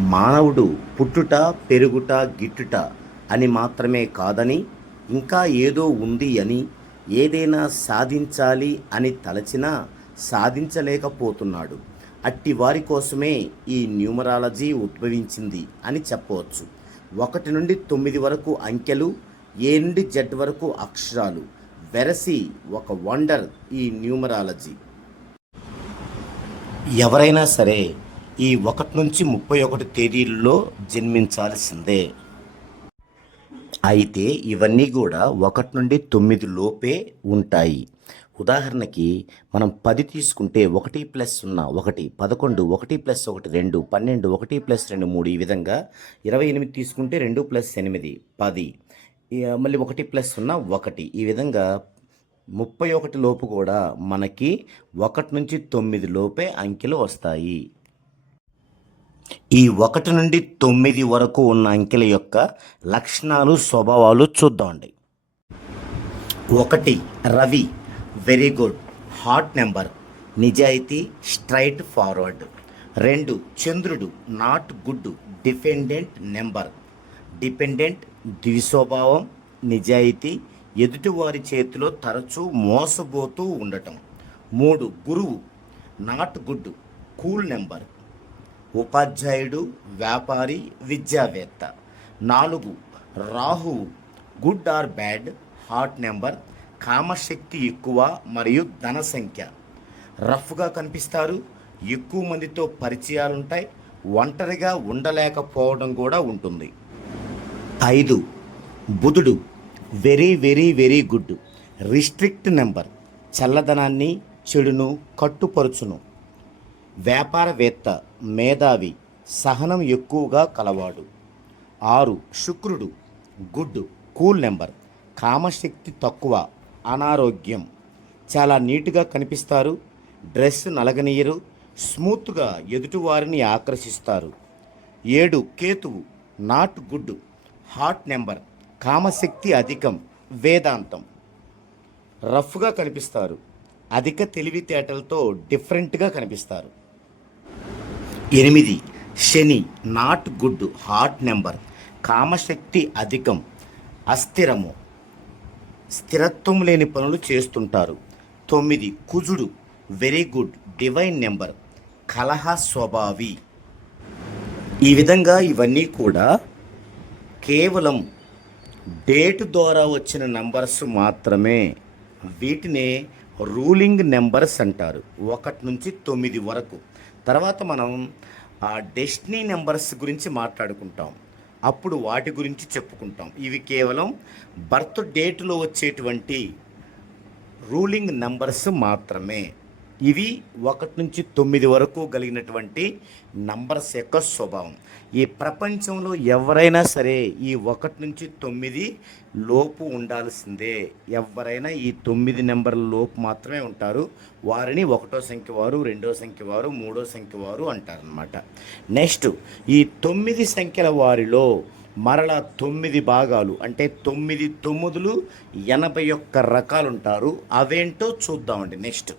మానవుడు పుట్టుట పెరుగుట గిట్టుట అని మాత్రమే కాదని ఇంకా ఏదో ఉంది అని ఏదైనా సాధించాలి అని తలచినా సాధించలేకపోతున్నాడు. అట్టి వారి కోసమే ఈ న్యూమరాలజీ ఉద్భవించింది అని చెప్పవచ్చు. ఒకటి నుండి తొమ్మిది వరకు అంకెలు ఏ నుండి జెడ్ వరకు అక్షరాలు వెరసి ఒక వండర్ ఈ న్యూమరాలజీ. ఎవరైనా సరే ఈ ఒకటి నుంచి ముప్పై ఒకటి తేదీల్లో జన్మించాల్సిందే. అయితే ఇవన్నీ కూడా ఒకటి నుండి తొమ్మిది లోపే ఉంటాయి. ఉదాహరణకి మనం పది తీసుకుంటే ఒకటి ప్లస్ సున్నా ఒకటి పదకొండు ఒకటి ప్లస్ ఒకటి రెండు పన్నెండు ఒకటి ప్లస్ రెండు మూడు ఈ విధంగా ఇరవై ఎనిమిది తీసుకుంటే రెండు ప్లస్ ఎనిమిది పది. మళ్ళీ ఒకటి ప్లస్ సున్నా ఒకటి. ఈ విధంగా ముప్పై ఒకటి లోపు కూడా మనకి ఒకటి నుంచి తొమ్మిది లోపే అంకెలు వస్తాయి. ఈ ఒకటి నుండి తొమ్మిది వరకు ఉన్న అంకెల యొక్క లక్షణాలు స్వభావాలు చూద్దామండి ఒకటి Ravi very good. Hot number. నిజాయితీ స్ట్రైట్ ఫార్వర్డ్. రెండు చంద్రుడు not good. Dependent number. Dependent ద్విస్వభావం నిజాయితీ ఎదుటివారి చేతిలో తరచూ మోసపోతూ ఉండటం. మూడు గురువు నాట్ గుడ్. Cool number. ఉపాధ్యాయుడు వ్యాపారి విద్యావేత్త. నాలుగు Rahu good or bad heart number కామశక్తి ఎక్కువ మరియు ధన సంఖ్య. రఫ్గా కనిపిస్తారు ఎక్కువ మందితో పరిచయాలు ఉంటాయి ఒంటరిగా ఉండలేకపోవడం కూడా ఉంటుంది. ఐదు బుధుడు very very very good restrict number చల్లదనాన్ని చెడును కట్టుపరుచును. వ్యాపారవేత్త మేధావి సహనం ఎక్కువగా కలవాడు. ఆరు శుక్రుడు గుడ్ కూల్ నెంబర్ కామశక్తి తక్కువ అనారోగ్యం. చాలా నీట్గా కనిపిస్తారు డ్రెస్ నలగనీయరు స్మూత్గా ఎదుటివారిని ఆకర్షిస్తారు. ఏడు కేతువు నాట్ గుడ్ హాట్ నెంబర్ కామశక్తి అధికం వేదాంతం. రఫ్గా కనిపిస్తారు అధిక తెలివితేటలతో డిఫరెంట్గా కనిపిస్తారు. ఎనిమిది. శని నాట్ గుడ్ హార్ట్ నెంబర్. కామశక్తి అధికం అస్థిరము. స్థిరత్వం లేని పనులు చేస్తుంటారు. తొమ్మిది. కుజుడు వెరీ గుడ్ డివైన్ నెంబర్ కలహ స్వభావి. ఈ విధంగా ఇవన్నీ కూడా కేవలం డేట్ ద్వారా వచ్చిన నంబర్స్ మాత్రమే. వీటినే రూలింగ్ నెంబర్స్ అంటారు. ఒకటి నుంచి తొమ్మిది వరకు. తర్వాత మనం ఆ డెస్టినీ నెంబర్స్ గురించి మాట్లాడుకుంటాం. అప్పుడు వాటి గురించి చెప్పుకుంటాం. ఇవి కేవలం బర్త్ డేట్లో వచ్చేటువంటి రూలింగ్ నెంబర్స్ మాత్రమే. ఇవి ఒకటి నుంచి తొమ్మిది వరకు కలిగినటువంటి నంబర్స్ యొక్క స్వభావం. ఈ ప్రపంచంలో ఎవరైనా సరే ఈ ఒకటి నుంచి తొమ్మిది లోపు ఉండాల్సిందే. ఎవరైనా ఈ తొమ్మిది నెంబర్ల లోపు మాత్రమే ఉంటారు. వారిని ఒకటో సంఖ్య వారు రెండో సంఖ్య వారు మూడో సంఖ్య వారు అంటారనమాట నెక్స్ట్ ఈ తొమ్మిది సంఖ్యల వారిలో మరలా తొమ్మిది భాగాలు అంటే తొమ్మిది తొమ్మిదిలు ఎనభై ఒక్క రకాలు ఉంటారు అవేంటో చూద్దామండి. నెక్స్ట్.